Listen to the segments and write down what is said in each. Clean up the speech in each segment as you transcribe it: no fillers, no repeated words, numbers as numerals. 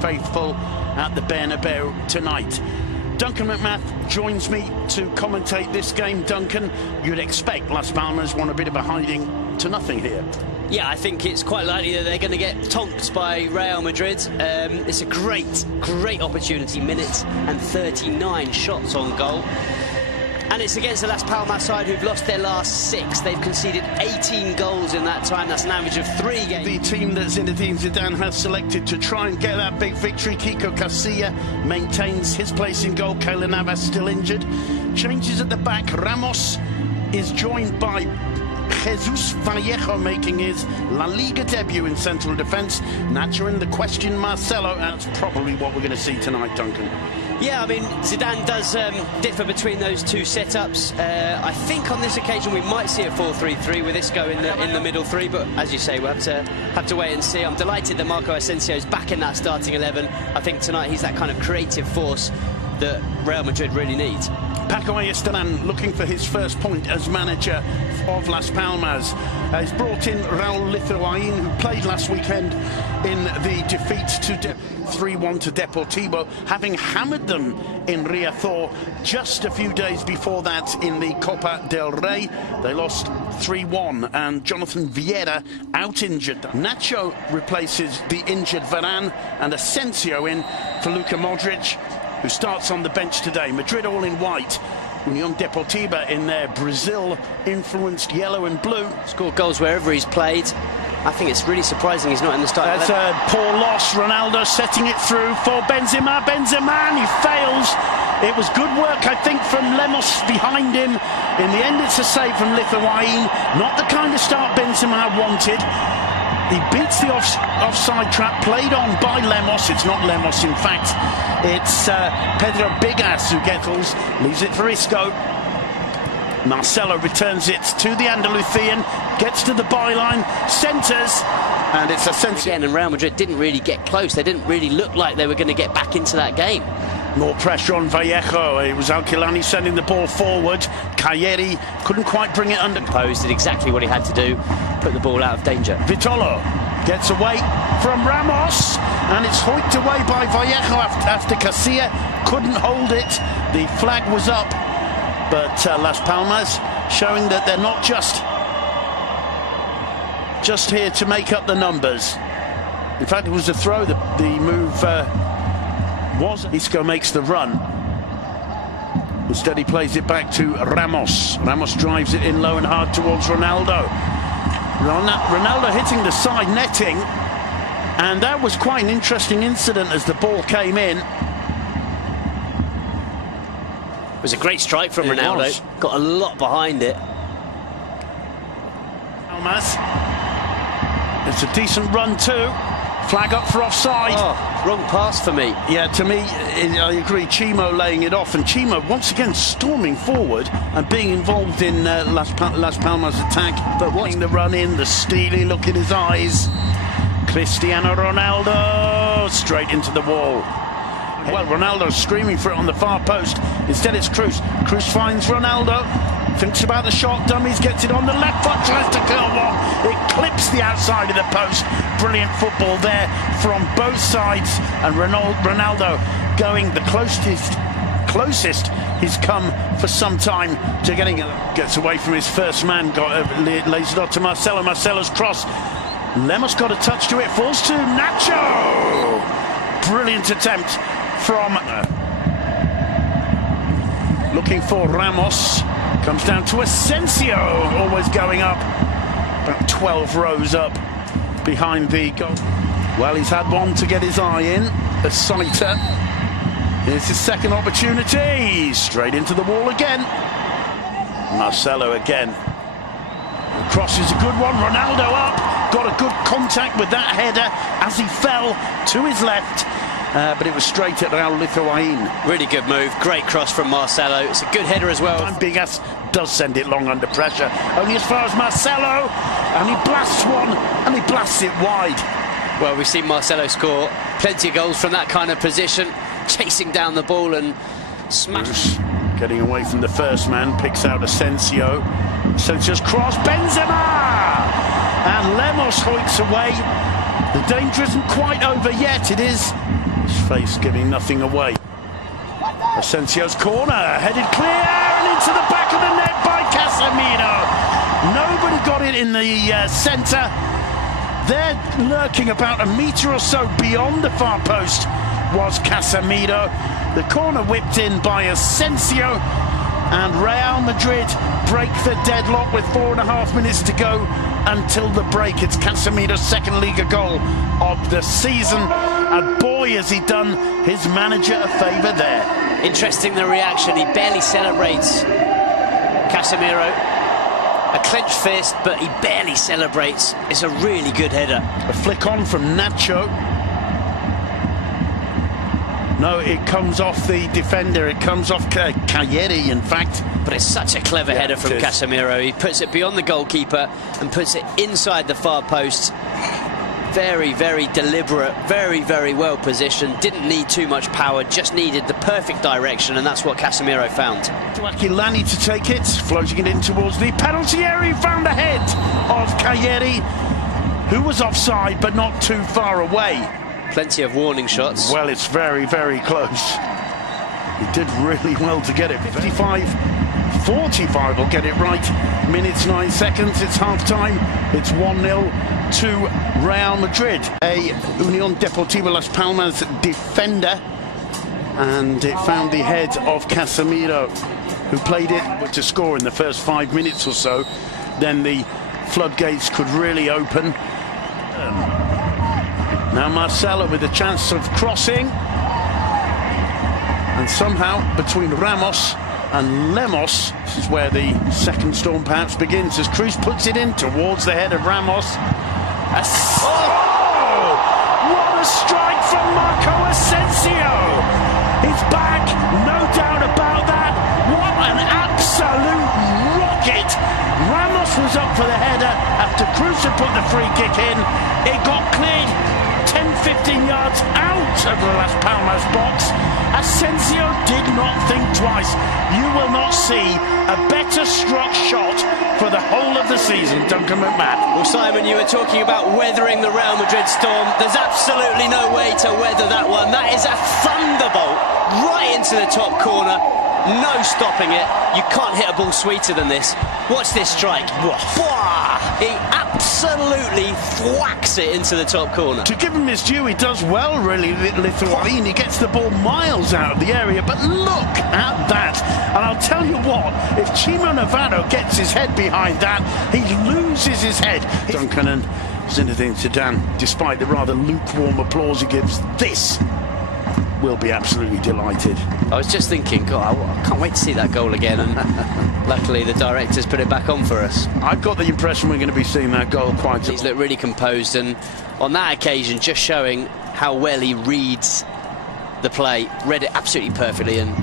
faithful at the Bernabeu tonight. Duncan McMath joins me to commentate this game. Duncan, you'd expect Las Palmas want a bit of a hiding to nothing here. Yeah, I think it's quite likely that they're going to get tonked by Real Madrid. It's a great opportunity. Minutes and 39 shots on goal. And it's against the Las Palmas side who've lost their last 6. They've conceded 18 goals in that time. That's an average of 3 games. The team that Zinedine Zidane has selected to try and get that big victory. Kiko Casilla maintains his place in goal. Keylor Navas still injured. Changes at the back. Ramos is joined by Jesus Vallejo making his La Liga debut in central defence. Nacho in the question, Marcelo. That's probably what we're going to see tonight, Duncan. Yeah, I mean, Zidane does differ between those two setups. I think on this occasion we might see a 4-3-3 with Isco in the middle three, but as you say, we'll have to wait and see. I'm delighted that Marco Asensio's back in that starting 11. I think tonight he's that kind of creative force that Real Madrid really needs. Paco Ayestarán looking for his first point as manager of Las Palmas. He's brought in Raúl Lithuain, who played last weekend in the defeat to 3-1 to Deportivo, having hammered them in Riazor just a few days before that in the Copa del Rey. They lost 3-1, and Jonathan Vieira out injured. Nacho replaces the injured Varane, and Asensio in for Luka Modric, who starts on the bench today. Madrid all in white. Union Deportiva in their Brazil-influenced yellow and blue. Scored goals wherever he's played. I think it's really surprising he's not in the starting. That's a poor loss. Ronaldo setting it through for Benzema. Benzema, and he fails. It was good work, I think, from Lemos behind him. In the end, it's a save from Lithuain. Not the kind of start Benzema wanted. He beats the offside trap played on by Lemos. It's not Lemos, in fact. It's Pedro Bigas who leaves it for Isco. Marcelo returns it to the Andalusian, gets to the byline, centres, and it's Asensio. Again, and Real Madrid didn't really get close. They didn't really look like they were going to get back into that game. More pressure on Vallejo. It was Alquilani sending the ball forward. Cayeri couldn't quite bring it under. Posed, did exactly what he had to do, put the ball out of danger. Vitolo gets away from Ramos, and it's hoiked away by Vallejo after Casilla couldn't hold it. The flag was up, but Las Palmas showing that they're not just here to make up the numbers. In fact, it was a throw. The move was. Isco makes the run. Instead, he plays it back to Ramos. Ramos drives it in low and hard towards Ronaldo. Ronaldo hitting the side netting, and that was quite an interesting incident as the ball came in. It was a great strike from Ronaldo. Got a lot behind it. Almas. It's a decent run too. Flag up for offside. Oh, wrong pass for me. Yeah, to me, I agree. Chimo laying it off, and Chimo once again storming forward and being involved in Las Palmas' attack. But watching the run in, the steely look in his eyes. Cristiano Ronaldo straight into the wall. Well, Ronaldo's screaming for it on the far post. Instead, it's Cruz. Cruz finds Ronaldo. Thinks about the shot, dummies, gets it on the left foot, tries to curl one. It clips the outside of the post. Brilliant football there from both sides. And Ronaldo going the closest he's come for some time to getting it. Gets away from his first man, lays it off to Marcelo. Marcelo's cross. Lemos got a touch to it, falls to Nacho. Brilliant attempt from... looking for Ramos. Comes down to Asensio, always going up. About 12 rows up behind the goal. Well, he's had one to get his eye in. A sighter. Here's his second opportunity. Straight into the wall again. Marcelo again. The cross is a good one. Ronaldo up. Got a good contact with that header as he fell to his left. But it was straight at Raúl Lithuain. Really good move. Great cross from Marcelo. It's a good header as well. Bigas does send it long under pressure. Only as far as Marcelo. And he blasts one. And he blasts it wide. Well, we've seen Marcelo score plenty of goals from that kind of position. Chasing down the ball and smash. Getting away from the first man. Picks out Asensio. Asensio's cross. Benzema! And Lemos hoiks away. The danger isn't quite over yet. It is face giving nothing away. Asensio's corner, headed clear and into the back of the net by Casemiro. Nobody got it in the centre. There, lurking about a metre or so beyond the far post, was Casemiro. The corner whipped in by Asensio, and Real Madrid break the deadlock with 4.5 minutes to go until the break. It's Casemiro's second Liga goal of the season, and boy has he done his manager a favour there. Interesting, the reaction. He barely celebrates, Casemiro. A clenched fist, but he barely celebrates. It's a really good header. A flick on from Nacho. No, it comes off the defender. It comes off Cagliari, in fact. But it's such a clever header from Casemiro. He puts it beyond the goalkeeper and puts it inside the far post. Very, very deliberate, very, very well positioned. Didn't need too much power, just needed the perfect direction, and that's what Casemiro found. To Aquilani to take it, floating it in towards the penalty area. He found the head of Cagliari, who was offside but not too far away. Plenty of warning shots. Well, it's very, very close. He did really well to get it. 55-45 will get it right. Minutes 9 seconds. It's half-time. It's 1-0 to Real Madrid. A Unión Deportiva Las Palmas defender, and it found the head of Casemiro, who played it to score in the first 5 minutes or so. Then the floodgates could really open. Now Marcelo with a chance of crossing, and somehow between Ramos and Lemos, this is where the second storm perhaps begins, as Cruz puts it in towards the head of Ramos. What a strike from Marco Asensio! He's back, no doubt about that. What an absolute rocket! Ramos was up for the header after Cruz had put the free kick in. It got cleared 10-15 yards out of the Las Palmas box. Asensio did not think twice. You will not see a better struck shot for the whole of the season, Duncan McMahon. Well, Simon, you were talking about weathering the Real Madrid storm. There's absolutely no way to weather that one. That is a thunderbolt right into the top corner. No stopping it. You can't hit a ball sweeter than this. Watch this strike. He absolutely thwacks it into the top corner. To give him his due, he does well, really, Lithuanian. He gets the ball miles out of the area, but look at that. And I'll tell you what, if Chimo Navarro gets his head behind that, he loses his head. Duncan and Zinedine Zidane, despite the rather lukewarm applause he gives, this will be absolutely delighted. I was just thinking, God, I can't wait to see that goal again, and luckily the director's put it back on for us. I've got the impression we're going to be seeing that goal quite a lot. He's looked really composed, and on that occasion just showing how well he reads the play. Read it absolutely perfectly, and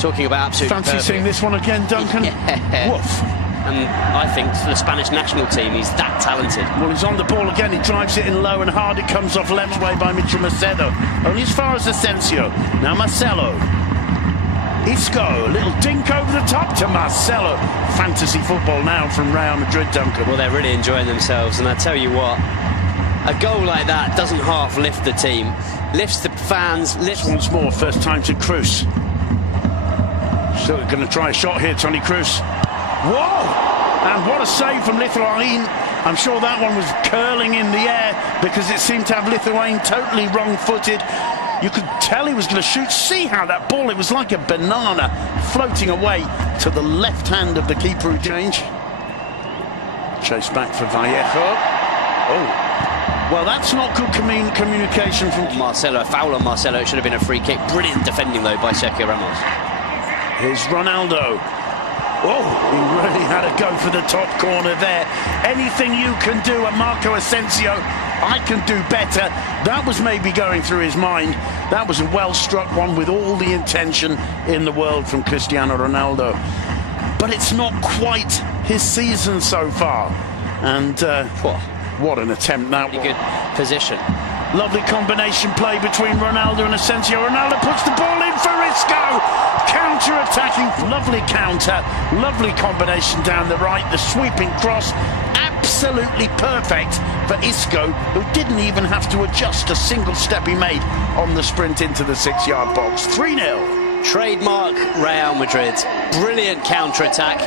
talking about absolutely fancy seeing this one again, Duncan? Yeah. Woof. And I think for the Spanish national team, he's that talented. Well, he's on the ball again. He drives it in low and hard. It comes off left way by Mitchell Macedo. Only as far as Asensio. Now Marcelo. Isco. Little dink over the top to Marcelo. Fantasy football now from Real Madrid, Duncan. Well, they're really enjoying themselves. And I tell you what, a goal like that doesn't half lift the team. Lifts the fans. Lifts once more. First time to Cruz. Still going to try a shot here, Toni Kroos. Whoa! And what a save from Lithuanian. I'm sure that one was curling in the air because it seemed to have Lithuanian totally wrong-footed. You could tell he was going to shoot. See how that ball, it was like a banana floating away to the left hand of the keeper who changed. Chase back for Vallejo. Oh. Well, that's not good communication from Marcelo. A foul on Marcelo. It should have been a free kick. Brilliant defending, though, by Sergio Ramos. Here's Ronaldo. Oh, he really had a go for the top corner there. Anything you can do at Marco Asensio, I can do better. That was maybe going through his mind. That was a well-struck one with all the intention in the world from Cristiano Ronaldo. But it's not quite his season so far. And what an attempt that was. Good position. Lovely combination play between Ronaldo and Asensio. Ronaldo puts the ball in for Isco. Counter-attacking. Lovely counter. Lovely combination down the right. The sweeping cross. absolutely perfect for Isco, who didn't even have to adjust a single step he made on the sprint into the 6-yard box. 3-0. Trademark Real Madrid. Brilliant counter-attack.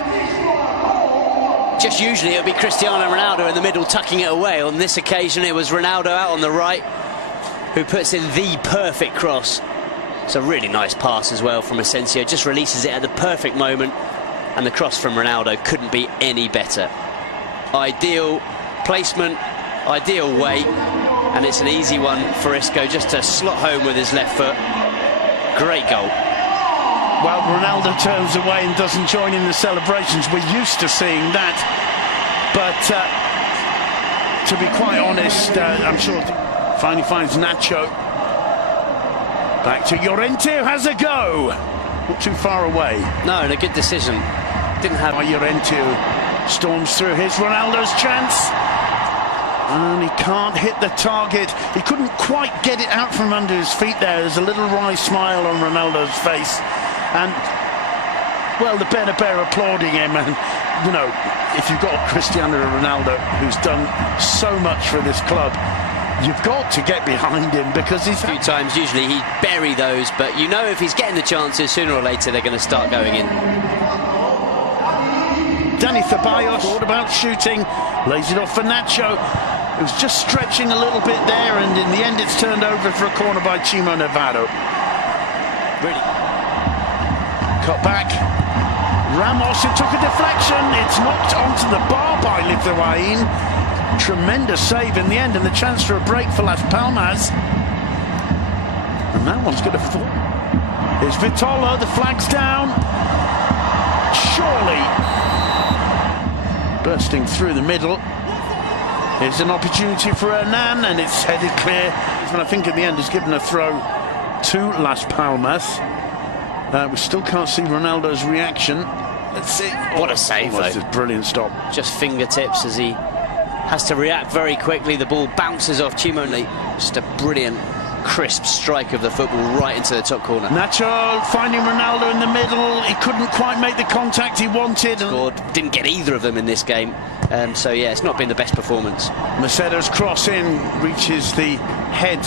Just usually it would be Cristiano Ronaldo in the middle tucking it away. On this occasion it was Ronaldo out on the right who puts in the perfect cross. It's a really nice pass as well from Asensio. Just releases it at the perfect moment, and the cross from Ronaldo couldn't be any better. Ideal placement, ideal weight, and it's an easy one for Isco just to slot home with his left foot. Great goal. Well, Ronaldo turns away and doesn't join in the celebrations. We're used to seeing that. But to be quite honest, I'm sure finally finds Nacho. Back to Llorente, who has a go. Not too far away. No, and a good decision. Didn't have... Llorente storms through. Here's Ronaldo's chance. And he can't hit the target. He couldn't quite get it out from under his feet there. There's a little wry smile on Ronaldo's face. And, well, the Bernabeu applauding him. And, you know, if you've got Cristiano Ronaldo, who's done so much for this club, you've got to get behind him, because he's... A few times, usually he'd bury those, but you know if he's getting the chances, sooner or later they're going to start going in. Dani Ceballos thought about shooting, lays it off for Nacho. It was just stretching a little bit there, and in the end it's turned over for a corner by Chimo Navarro. Really. Cut back. Ramos, it took a deflection. It's knocked onto the bar by Lithuanian. Tremendous save in the end, and the chance for a break for Las Palmas. And that one's going to fall. Here's Vitolo, the flag's down. Surely. Bursting through the middle. Here's an opportunity for Hernan, and it's headed clear. And I think in the end he's given a throw to Las Palmas. We still can't see Ronaldo's reaction. Let's see. What a save, though. A brilliant stop. Just fingertips as he has to react very quickly. The ball bounces off Chimo. Just a brilliant, crisp strike of the football right into the top corner. Nacho finding Ronaldo in the middle. He couldn't quite make the contact he wanted. Scored. Didn't get either of them in this game. So, yeah, it's not been the best performance. Macedo's cross in reaches the head